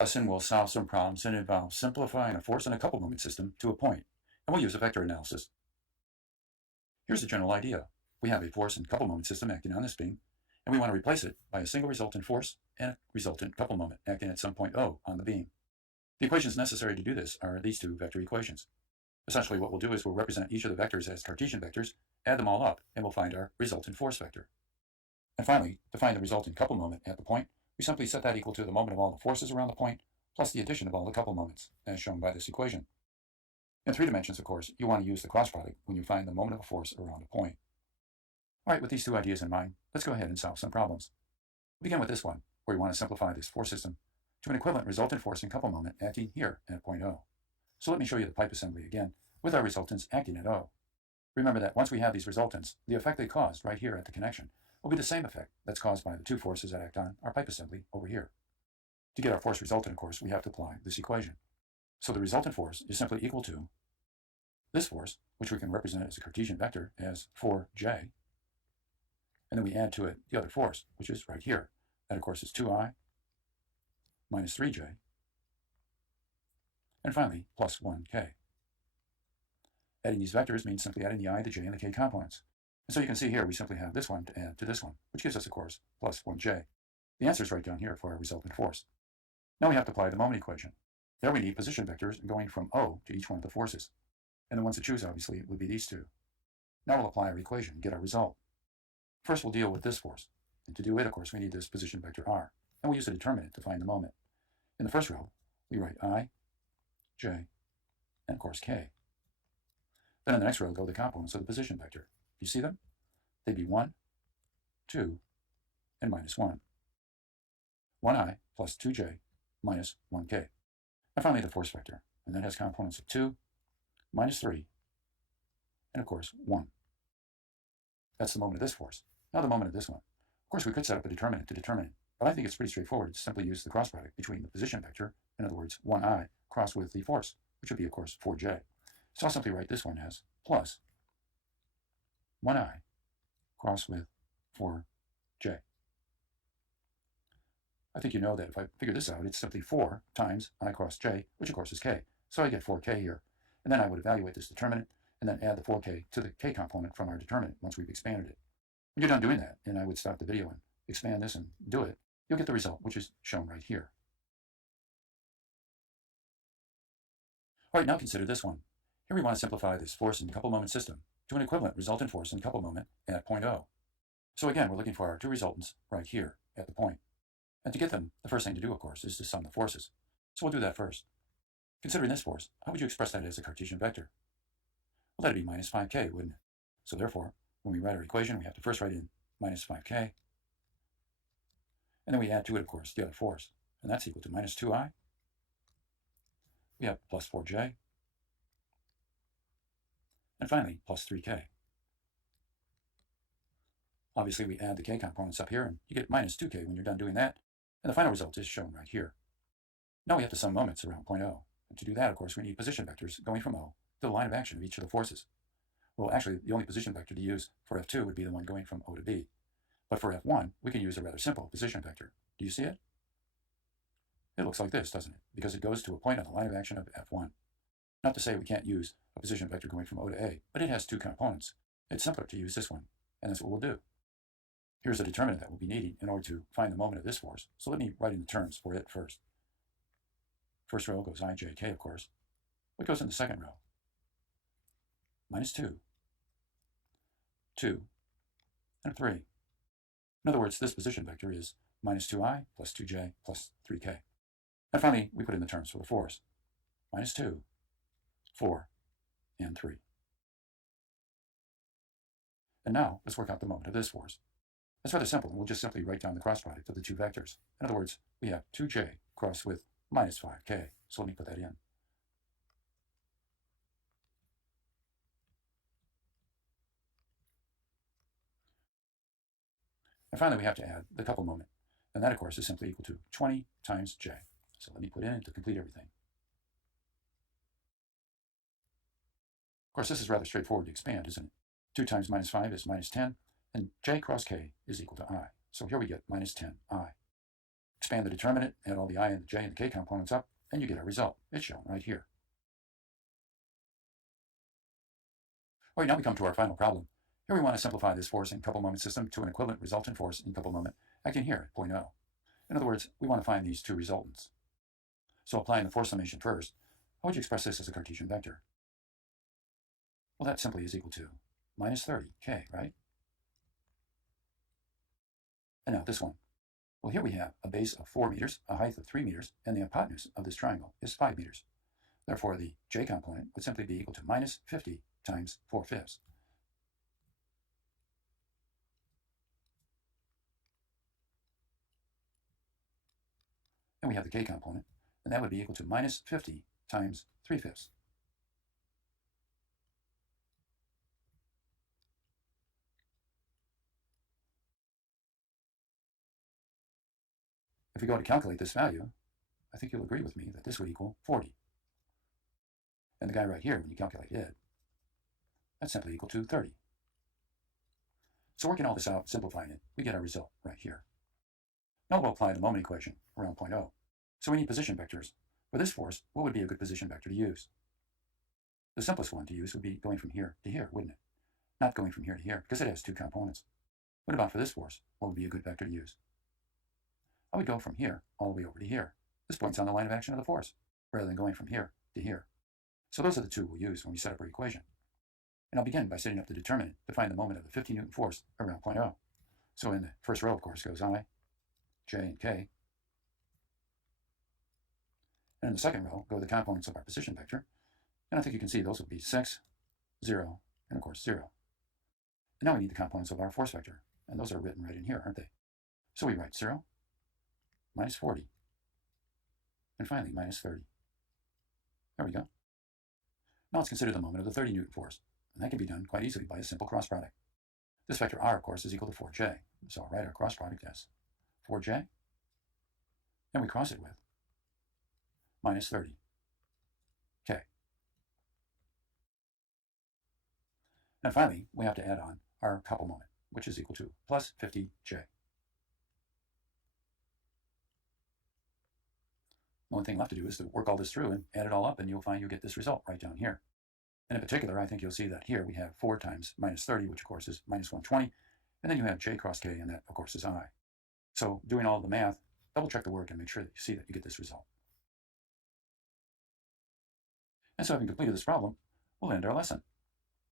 Lesson will solve some problems that involve simplifying a force in a couple moment system to a point, and we'll use a vector analysis. Here's the general idea. We have a force and couple moment system acting on this beam, and we want to replace it by a single resultant force and a resultant couple moment acting at some point O on the beam. The equations necessary to do this are these two vector equations. Essentially what we'll do is we'll represent each of the vectors as Cartesian vectors, add them all up, and we'll find our resultant force vector. And finally, to find the resultant couple moment at the point, we simply set that equal to the moment of all the forces around the point plus the addition of all the couple moments, as shown by this equation. In 3 dimensions, of course, you want to use the cross product when you find the moment of a force around a point. All right, with these two ideas in mind, let's go ahead and solve some problems. We'll begin with this one, where we want to simplify this force system to an equivalent resultant force and couple moment acting here at point O. So let me show you the pipe assembly again, with our resultants acting at O. Remember that once we have these resultants, the effect they caused right here at the connection will be the same effect that's caused by the two forces that act on our pipe assembly over here. To get our force resultant, of course, we have to apply this equation. So the resultant force is simply equal to this force, which we can represent as a Cartesian vector as 4j, and then we add to it the other force, which is right here. That, of course, is 2i minus 3j, and finally, plus 1k. Adding these vectors means simply adding the I, the j, and the k components. And so you can see here we simply have this one to add to this one, which gives us, of course, plus 1j. The answer is right down here for our resultant force. Now we have to apply the moment equation. There we need position vectors going from O to each one of the forces. And the ones to choose, obviously, would be these two. Now we'll apply our equation and get our result. First, we'll deal with this force. And to do it, of course, we need this position vector r. And we'll use a determinant to find the moment. In the first row, we write I, j, and of course k. Then in the next row go the components of the position vector. Do you see them? They'd be 1, 2, and minus 1. 1i plus 2j minus 1k. And finally the force vector, and that has components of 2, minus 3, and of course 1. That's the moment of this force. Now the moment of this one. Of course we could set up a determinant to determine it, but I think it's pretty straightforward to simply use the cross product between the position vector, in other words 1i, crossed with the force, which would be of course 4j. So I'll simply write this one as plus 1i crossed with 4j. I think you know that if I figure this out, it's simply 4 times I cross j, which of course is k. So I get 4k here. And then I would evaluate this determinant and then add the 4k to the k component from our determinant once we've expanded it. When you're done doing that, and I would stop the video and expand this and do it, you'll get the result, which is shown right here. All right, now consider this one. Here we want to simplify this force and couple moment system to an equivalent resultant force and couple moment at point O. So again, we're looking for our two resultants right here at the point. And to get them, the first thing to do, of course, is to sum the forces. So we'll do that first. Considering this force, how would you express that as a Cartesian vector? Well, that'd be minus 5k, wouldn't it? So therefore, when we write our equation, we have to first write in minus 5k, and then we add to it, of course, the other force, and that's equal to minus 2i. We have plus 4j, and finally, plus 3k. Obviously, we add the k components up here, and you get minus 2k when you're done doing that, and the final result is shown right here. Now we have to sum moments around point O, and to do that, of course, we need position vectors going from O to the line of action of each of the forces. Well, actually, the only position vector to use for F2 would be the one going from O to B. But for F1, we can use a rather simple position vector. Do you see it? It looks like this, doesn't it? Because it goes to a point on the line of action of F1. Not to say we can't use a position vector going from O to A, but it has two components. It's simpler to use this one, and that's what we'll do. Here's the determinant that we'll be needing in order to find the moment of this force. So let me write in the terms for it first. First row goes I, j, k, of course. What goes in the second row? Minus 2, 2, and 3. In other words, this position vector is minus 2i plus 2j plus 3k. And finally, we put in the terms for the force. Minus 2, 4, and 3. And now, let's work out the moment of this force. That's rather simple, and we'll just simply write down the cross product of the two vectors. In other words, we have 2j crossed with minus 5k. So let me put that in. And finally, we have to add the couple moment. And that, of course, is simply equal to 20 times j. So let me put in to complete everything. Of course, this is rather straightforward to expand, isn't it? 2 times minus 5 is minus 10, and j cross k is equal to I. So here we get minus 10i. expand the determinant, add all the I and the j and the k components up, and you get a result. It's shown right here. All right, now we come to our final problem. Here we want to simplify this force and couple moment system to an equivalent resultant force in couple moment acting here at point O. In other words, we want to find these two resultants. So applying the force summation first, how would you express this as a Cartesian vector? Well, that simply is equal to minus 30k, right? And now this one. Well, here we have a base of 4 meters, a height of 3 meters, and the hypotenuse of this triangle is 5 meters. Therefore, the j component would simply be equal to minus 50 times 4/5. And we have the k component, and that would be equal to minus 50 times 3/5. If we go to calculate this value, I think you'll agree with me that this would equal 40. And the guy right here, when you calculate it, that's simply equal to 30. So working all this out, simplifying it, we get our result right here. Now we'll apply the moment equation around point O. So we need position vectors. For this force, what would be a good position vector to use? The simplest one to use would be going from here to here, wouldn't it? Not going from here to here, because it has two components. What about for this force? What would be a good vector to use? I would go from here all the way over to here. This points on the line of action of the force, rather than going from here to here. So those are the two we'll use when we set up our equation. And I'll begin by setting up the determinant to find the moment of the 50 Newton force around point O. So in the first row, of course, goes I, j, and k. And in the second row go the components of our position vector. And I think you can see those will be 6, 0, and of course 0. And now we need the components of our force vector. And those are written right in here, aren't they? So we write 0, minus 40, and finally minus 30. There we go. Now let's consider the moment of the 30 Newton force. And that can be done quite easily by a simple cross product. This vector r, of course, is equal to 4j. So I'll write our cross product as 4j, and we cross it with minus 30k. And finally, we have to add on our couple moment, which is equal to plus 50j. The only thing left to do is to work all this through and add it all up, and you'll find you get this result right down here. And in particular, I think you'll see that here we have 4 times minus 30, which of course is minus 120, and then you have j cross k, and that of course is I. So doing all the math, double check the work and make sure that you see that you get this result. And so having completed this problem, we'll end our lesson.